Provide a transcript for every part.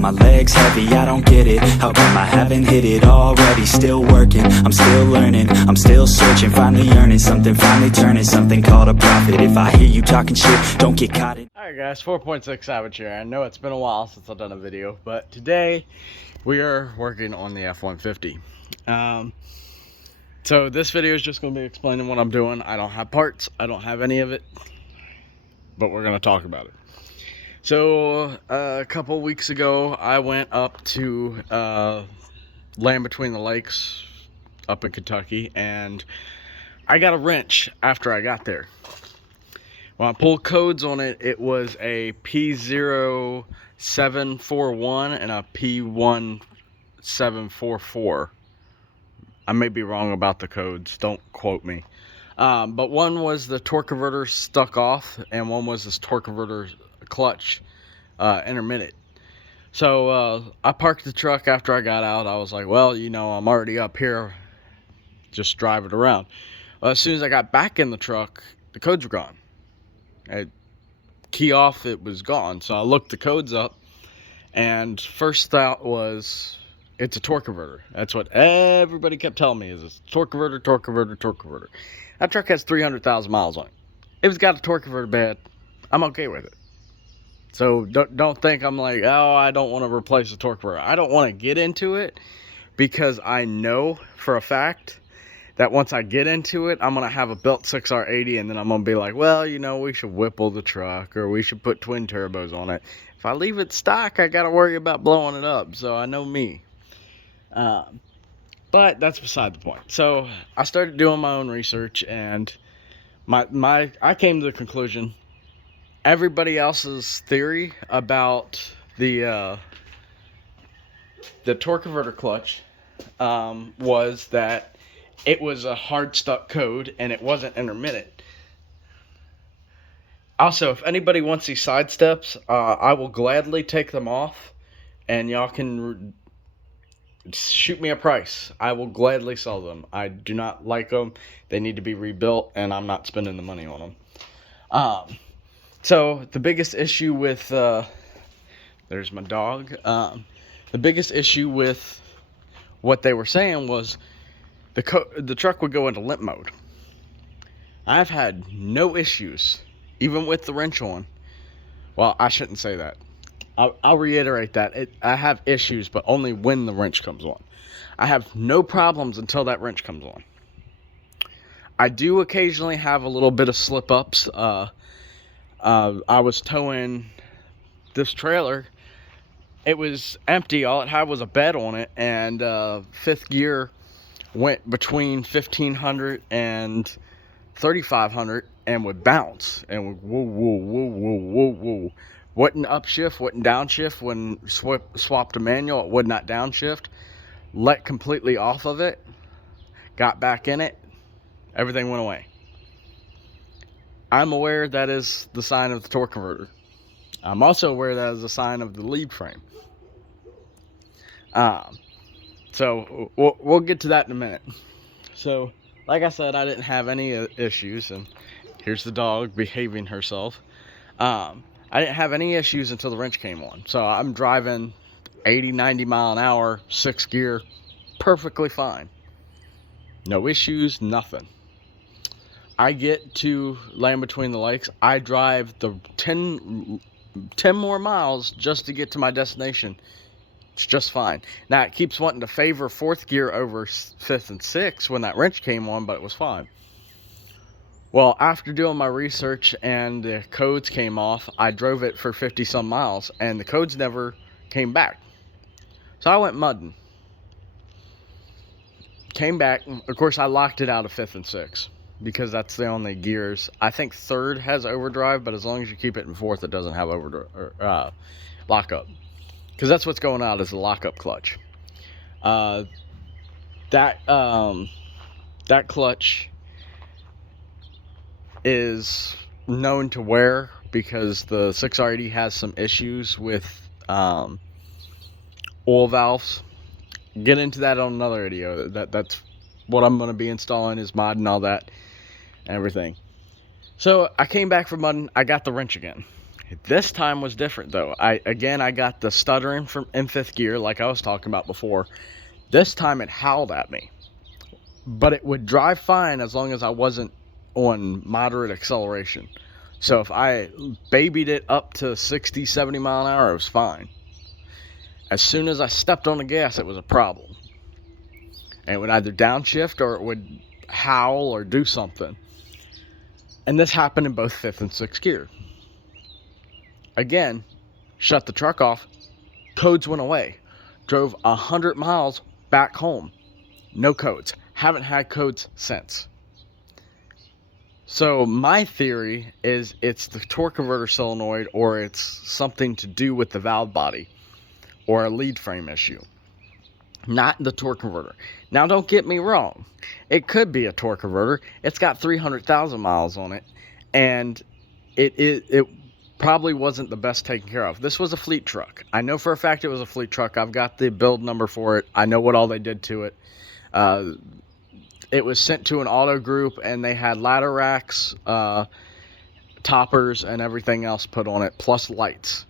my legs heavy, I don't get it. How come I haven't hit it already? Still working, I'm still learning, I'm still searching, finally earning something, finally turning something called a profit. If I hear you talking shit, don't get caught in. Alright guys, 4.6 Savage here. I know it's been a while since I've done a video, but today we are working on the F-150. So this video is just going to be explaining what I'm doing. I don't have parts, I don't have any of it, but we're going to talk about it. So a couple weeks ago I went up to Land Between the Lakes up in Kentucky, and I got a wrench after I got there. When I pulled codes on it, it was a P0741 and a P1744. I may be wrong about the codes, don't quote me. But one was the torque converter stuck off, and one was this torque converter clutch intermittent. So I parked the truck after I got out. I was like, well, you know, I'm already up here, just drive it around. Well, as soon as I got back in the truck, the codes were gone. Key off, it was gone. So I looked the codes up, and first thought was, it's a torque converter. That's what everybody kept telling me, is it's torque converter, torque converter, torque converter. That truck has 300,000 miles on it. If it's got a torque converter bad, I'm okay with it. So don't think I'm like, oh, I don't want to replace the torque converter. I don't want to get into it, because I know for a fact that once I get into it, I'm going to have a built 6R80, and then I'm going to be like, well, you know, we should Whipple the truck, or we should put twin turbos on it. If I leave it stock, I got to worry about blowing it up, so I know me. But that's beside the point. So I started doing my own research, and I came to the conclusion, everybody else's theory about the torque converter clutch was that it was a hard stuck code and it wasn't intermittent. Also, if anybody wants these side steps, I will gladly take them off, and y'all can shoot me a price. I will gladly sell them. I do not like them. They need to be rebuilt, and I'm not spending the money on them. So the biggest issue with there's my dog. The biggest issue with what they were saying was the truck would go into limp mode. I've had no issues, even with the wrench on. Well, I shouldn't say that. I'll reiterate that. I have issues, but only when the wrench comes on. I have no problems until that wrench comes on. I do occasionally have a little bit of slip-ups. I was towing this trailer. It was empty. All it had was a bed on it, and fifth gear went between 1500 and 3500 and would bounce and would whoa, whoa, whoa, whoa, whoa, whoa. Wouldn't upshift, wouldn't downshift. When swapped to manual, it would not downshift. Let completely off of it, got back in it, everything went away. I'm aware that is the sign of the torque converter. I'm also aware that is a sign of the lead frame. So we'll get to that in a minute. So, like I said, I didn't have any issues, and here's the dog behaving herself. I didn't have any issues until the wrench came on. So I'm driving 80, 90 mile an hour, 6th gear, perfectly fine. No issues, nothing. I get to Land Between the Lakes. I drive the 10 more miles just to get to my destination. It's just fine. Now, it keeps wanting to favor 4th gear over 5th and 6th when that wrench came on, but it was fine. Well, after doing my research and the codes came off, I drove it for 50 some miles, and the codes never came back. So I went mudding. Came back. Of course, I locked it out of 5th and 6th, because that's the only gears. I think 3rd has overdrive, but as long as you keep it in 4th, it doesn't have overdrive, lockup. Because that's what's going out is the lockup clutch. That clutch is known to wear because the 6R80 has some issues with oil valves. Get into that on another video. That's what I'm going to be installing, is modding all that and everything. So I came back from mudding. I got the wrench again. This time was different though. I got the stuttering from in fifth gear like I was talking about before. This time it howled at me. But it would drive fine as long as I wasn't on moderate acceleration. So if I babied it up to 60, 70 mile an hour, it was fine. As soon as I stepped on the gas, it was a problem. And it would either downshift or it would howl or do something. And this happened in both fifth and sixth gear. Again, shut the truck off, codes went away. Drove 100 miles back home. No codes. Haven't had codes since. So my theory is it's the torque converter solenoid, or it's something to do with the valve body or a lead frame issue, not the torque converter. Now don't get me wrong, it could be a torque converter. It's got 300,000 miles on it, and it probably wasn't the best taken care of. This was a fleet truck. I know for a fact it was a fleet truck. I've got the build number for it. I know what all they did to it. It was sent to an auto group, and they had ladder racks, toppers, and everything else put on it, plus lights.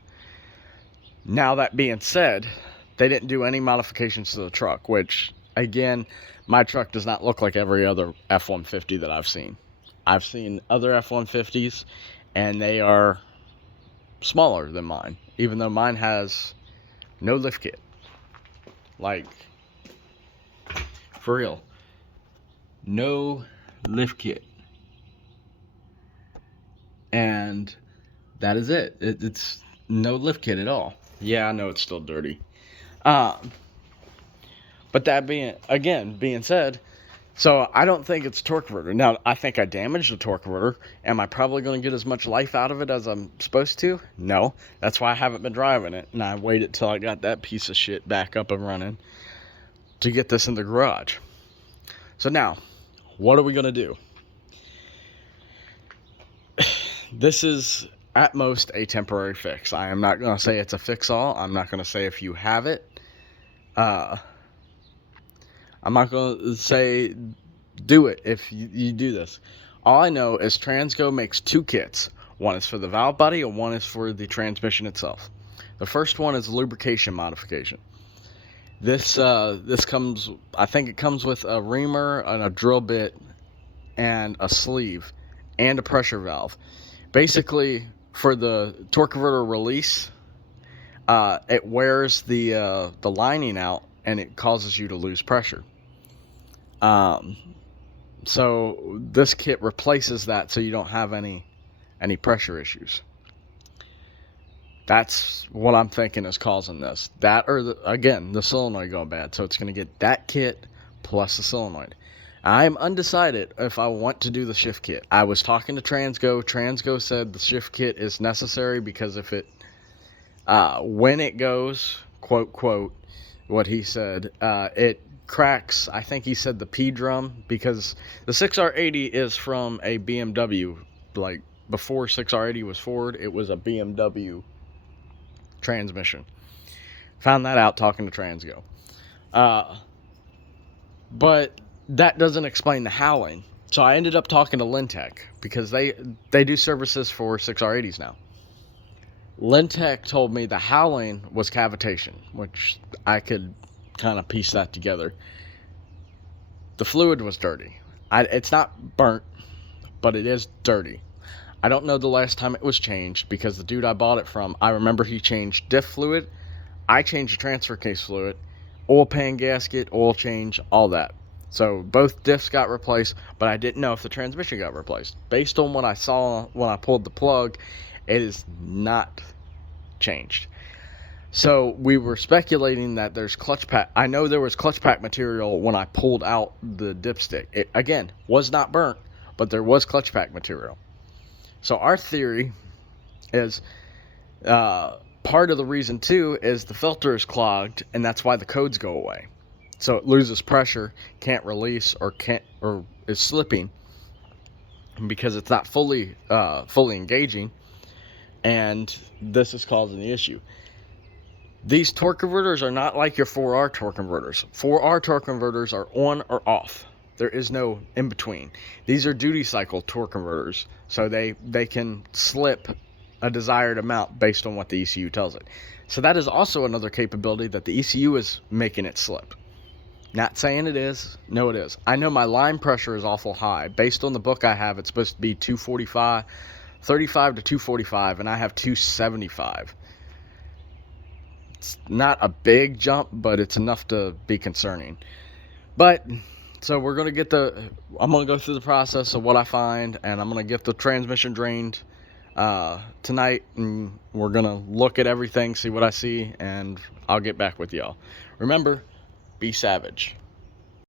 Now that being said, they didn't do any modifications to the truck, which, again, my truck does not look like every other F-150 that I've seen. I've seen other F-150s, and they are smaller than mine, even though mine has no lift kit. Like, for real. No lift kit. And that is it. It's no lift kit at all. Yeah, I know it's still dirty. But that being said, so I don't think it's a torque converter. Now, I think I damaged the torque converter. Am I probably going to get as much life out of it as I'm supposed to? No. That's why I haven't been driving it. And I waited till I got that piece of shit back up and running to get this in the garage. So now, what are we going to do? This is at most a temporary fix. I am not going to say it's a fix-all. I'm not going to say if you have it. I'm not going to say do it if you do this. All I know is Transgo makes two kits. One is for the valve body and one is for the transmission itself. The first one is a lubrication modification. This comes, I think it comes with a reamer and a drill bit and a sleeve and a pressure valve. Basically, for the torque converter release, it wears the lining out and it causes you to lose pressure. So this kit replaces that, so you don't have any pressure issues. That's what I'm thinking is causing this. That, or the solenoid going bad. So it's going to get that kit plus the solenoid. I'm undecided if I want to do the shift kit. I was talking to Transgo. Transgo said the shift kit is necessary because if it, when it goes, quote, what he said, it cracks, I think he said the P drum, because the 6R80 is from a BMW. Like, before 6R80 was Ford, it was a BMW transmission. Found that out talking to Transgo. But that doesn't explain the howling. So I ended up talking to Lintec, because they do services for 6R80s now. Lintec told me the howling was cavitation, which I could kind of piece that together. The fluid was dirty. It's not burnt, but it is dirty. I don't know the last time it was changed, because the dude I bought it from, I remember he changed diff fluid. I changed the transfer case fluid, oil pan gasket, oil change, all that. So both diffs got replaced, but I didn't know if the transmission got replaced. Based on what I saw when I pulled the plug, it is not changed. So we were speculating that there's clutch pack. I know there was clutch pack material when I pulled out the dipstick. It, again, was not burnt, but there was clutch pack material. So our theory is part of the reason too is the filter is clogged, and that's why the codes go away. So it loses pressure, can't release, or is slipping because it's not fully engaging, and this is causing the issue. These torque converters are not like your 4R torque converters. 4R torque converters are on or off. There is no in between. These are duty cycle torque converters, so they can slip a desired amount based on what the ECU tells it. So that is also another capability that the ECU is making it slip. Not saying it is. No, it is. I know my line pressure is awful high. Based on the book I have, it's supposed to be 245, 35 to 245, and I have 275. It's not a big jump, but it's enough to be concerning. But so we're going to I'm going to go through the process of what I find, and I'm going to get the transmission drained tonight, and we're going to look at everything, see what I see, and I'll get back with y'all. Remember, be savage.